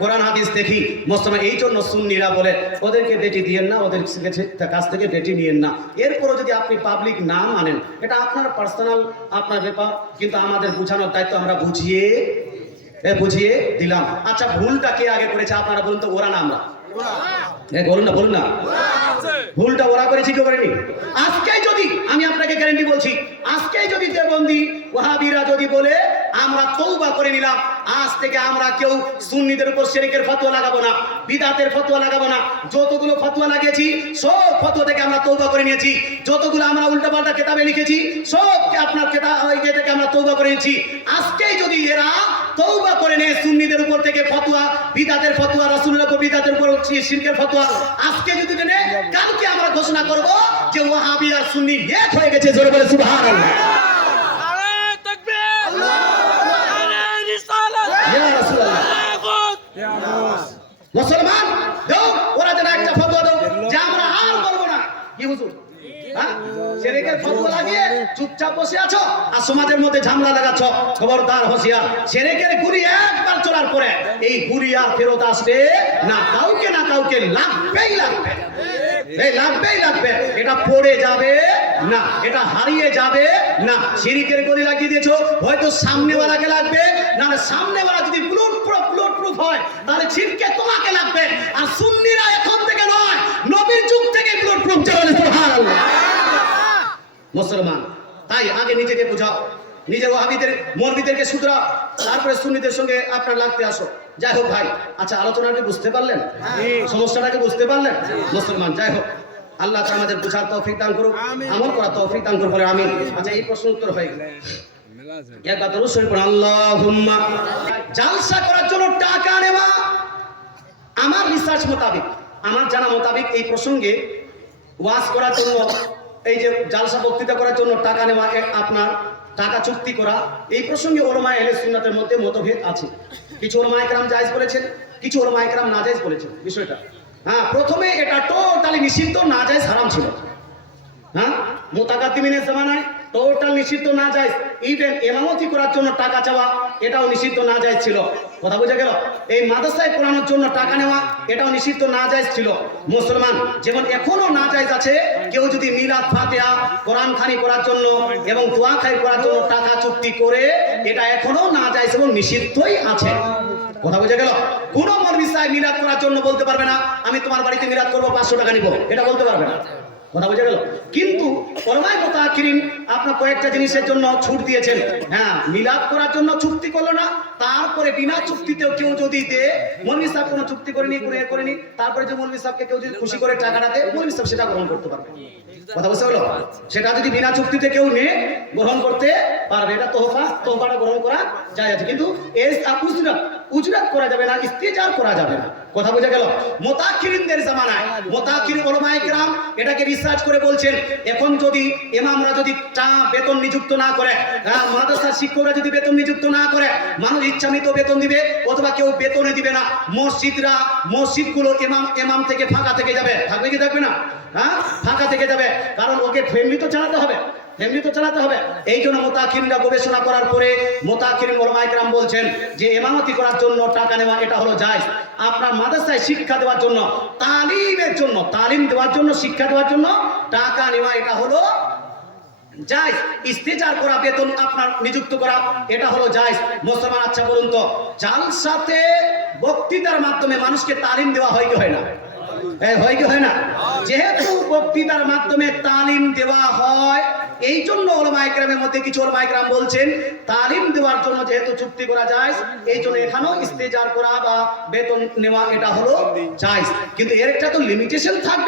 কোরআন হাদিস দেখি মুসলমান। এই জন্য সুন্নিরা বলে ওদেরকে বেটি দিয়েন না, ওদের কাছ থেকে বেটি নিয়েন না। এরপরও যদি আপনি পাবলিক না মানেন, এটা আপনার পার্সোনাল, আপনার ব্যাপার, কিন্তু আমাদের বোঝানোর দায়িত্ব আমরা বুঝিয়ে দিলাম। আচ্ছা, ভুলটা কে আগে করেছে আপনারা বলুন তো? ওরা না আমরা? বলুন না ভুলটা ওরা করেছে, কেউ করেনি। আজকেই যদি, আমি আপনাকে গ্যারান্টি বলছি, আজকেই যদি দেওবন্দি ওয়াহাবিরা যদি বলে আমরা তওবা করে নিলাম, আজ থেকে আমরা কেউ সুন্নিদের উপর শিরকের ফতোয়া লাগাবো না, বিদআতের ফতোয়া লাগাবো না, যতগুলো ফতোয়া লাগিয়েছি সব ফতোয়া থেকে আমরা তওবা করে নিয়েছি, যতগুলো আমরা উল্টাপাল্টা কিতাবে লিখেছি সব আপনার কিতাব থেকে আমরা তওবা করে নিয়েছি। আজকেই যদি এরা তওবা করে নেয় সুন্নিদের উপর থেকে ফতোয়া, বিদআতের ফতোয়া, রাসূলুল্লাহর উপর বিদআতের উপর শিরকের ফতোয়া, আজকে যদি নেয়, কালকে আমরা ঘোষণা করব যে ওয়াহাবি আর সুন্নি এক হয়ে গেছে। জোরে বলে সুবহানাল্লাহ। নারে তাকবীর, নারে রিসালাত, ইয়া রাসূলুল্লাহ। মুসলমান দাও, ওরা যেন একটা ফতোয়া দাও যে আমরা আর বলবো না। কি হুজুর, হ্যাঁ, শিরকের ফতোয়া লাগিয়ে চুপচাপ বসে আছো আর সমাজের মধ্যে ঝামেলা লাগাচ্ছ। খবরদার, হুঁশিয়ার। শিরকের গুলি একবার চলার পরে এই গুলি আর ফেরত আসবে না, কাউকে না কাউকে লাগবেই লাগবে, লাগবে। এটা পড়ে যাবে না, এটা হারিয়ে যাবে না। শিরকের গলি লাগিয়ে দিয়েছো, হয়তো সামনেওয়ালাকে লাগবে, না সামনেওয়ালা যদি বুলেট প্রুফ হয় তাহলে ছিটকে তোমাকে লাগবে। আর সুন্নিরা এখন থেকে নয়, নবীর যুগ থেকে বুলেট প্রুফ। চলে সুবহানাল্লাহ। মুসলমান, তাই আগে নিজেকে বোঝাও, নিজে ওয়াহাবিদের মৌলবীদেরকে শুধরাও, তারপরে সুন্নিদের সঙ্গে আপনার লাগতে আসো। যাই হোক ভাই, আচ্ছা, আলোচনাকে বুঝতে পারলেন, সমস্যাটাকে বুঝতে পারলেন? মুসলমান, যাই হোক, আল্লাহ তাআলা আমাদের বুঝার তৌফিক দান করুন, আমল করার তৌফিক দান করুন, আমিন। আচ্ছা, এই প্রশ্ন উত্তর হয়ে গেল। একবার দরুদ শরীফ পড়ুন, আল্লাহুম্মা। জালসা করার জন্য টাকা নেওয়া, আমার রিসার্চ মোতাবেক, আমার জানা মোতাবেক, এই প্রসঙ্গে ওয়াজ করার জন্য, এই যে জালসা বক্তৃতা করার জন্য টাকা নেওয়া, আপনার টাকা চুক্তি করা, এই প্রসঙ্গে উলামায়ে আহলে সুন্নাতের মধ্যে মতভেদ আছে। কিছু উলামায়ে কেরাম জায়েজ বলেছেন, কিছু উলামায়ে কেরাম নাজায়েজ বলেছেন বিষয়টা। হ্যাঁ, প্রথমে এটা টোটালি নিষিদ্ধ, নাজায়েজ, হারাম ছিল। হ্যাঁ, মুতাকাদ্দিমিনের জামানায় টোটাল নিষিদ্ধ, নাজায়েজ। ইভেন ইমামতি করার জন্য টাকা চাওয়া, এটাও নিষিদ্ধ, নাজায়েজ ছিল। কথা বোঝা গেল? এই মাদ্রাসায় পড়ানোর জন্য টাকা নেওয়া, এটাও নিষিদ্ধ, নাজায়েজ ছিল। মুসলমান, যেমন এখনো নাজায়েজ আছে, কেউ যদি মিলাদ, ফাতিহা, কোরআন খানি করার জন্য এবং দোয়া খাই করার জন্য টাকা চুক্তি করে, এটা এখনো নাজায়েজ এবং নিষিদ্ধই আছে। কথা বোঝা গেল? কোন মৌলবি সাহেব মিলাদ করার জন্য বলতে পারবে না আমি তোমার বাড়িতে মিলাদ করবো, 500 টাকা নিব, এটা বলতে পারবে না। কথা বোঝা গেল? কিন্তু উলামায়ে মুতাআখিরিন আপনার কয়েকটা জিনিসের জন্য ছুট দিয়েছেন। হ্যাঁ, মিলাদ করার জন্য চুক্তি করলো না, তারপরে বিনা চুক্তিতেও কেউ যদি দেয়, মৌলবি সাহেব কোনো চুক্তি করেনি, তারপরে যে মৌলবি সাহেবকে কেউ যদি খুশি করে টাকাটা দেয়, মৌলবি সাহেব সেটা গ্রহণ করতে পারবে। কথা বুঝতে হলো? সেটা যদি বিনা চুক্তিতে কেউ নিয়ে গ্রহণ করতে পারবে, এটা তোহফাটা গ্রহণ করা যায় আছে। কিন্তু উজরাত করা যাবে না, ইস্তেজার করা যাবে না। কথা বোঝা গেল? মুতাআখিরিনদের জামানায় মুতাআখির উলামায়ে কেরাম এটাকে রিসার্চ করে বলছেন, এখন যদি ইমামরা যদি বেতন নিযুক্ত না করে, মাদ্রাসার শিক্ষকরা যদি বেতন নিযুক্ত না করে, মানুষ ইচ্ছামৃত বেতন দিবে, অথবা কেউ বেতনে দিবে না, মসজিদগুলো ইমাম থেকে ফাঁকা থেকে যাবে। থাকবে কি থাকবে না? হ্যাঁ, ফাঁকা থেকে যাবে, কারণ ওকে ফ্যামিলি তো চালাতে হবে। এই জন্য মুতাআখিরিনরা গবেষণা করার পরে মুতাআখিরিন উলামায়ে কেরাম বলছেন যে ইমামতি করার জন্য টাকা নেওয়া, এটা হলো জায়েজ। আপনার মাদ্রাসায় শিক্ষা দেওয়ার জন্য, তালিম দেওয়ার জন্য, শিক্ষা দেওয়ার জন্য টাকা নেওয়া, এটা হলো জায়েজ। ইস্তেজার করা, বেতন আপনার নিযুক্ত করা, এটা হলো জায়েজ। মুসলমান, আচ্ছা বলুন তো, জালসাতে বক্তৃতার মাধ্যমে মানুষকে তালিম দেওয়া হয় কি হয় না? হয় না? যেহেতু বক্তৃতার মাধ্যমে তালিম দেওয়া হয়, এই জন্য উলামায়ে কেরামের মধ্যে কিছু উলামায়ে কেরাম বলছেন তালিম দেওয়ার জন্য যেহেতু চুক্তি করা যায়, এই জন্য এখানেও ইস্তেজার করা বা বেতন নেওয়া, এটা হলো জায়েজ। কিন্তু এর একটা তো লিমিটেশন থাকবে।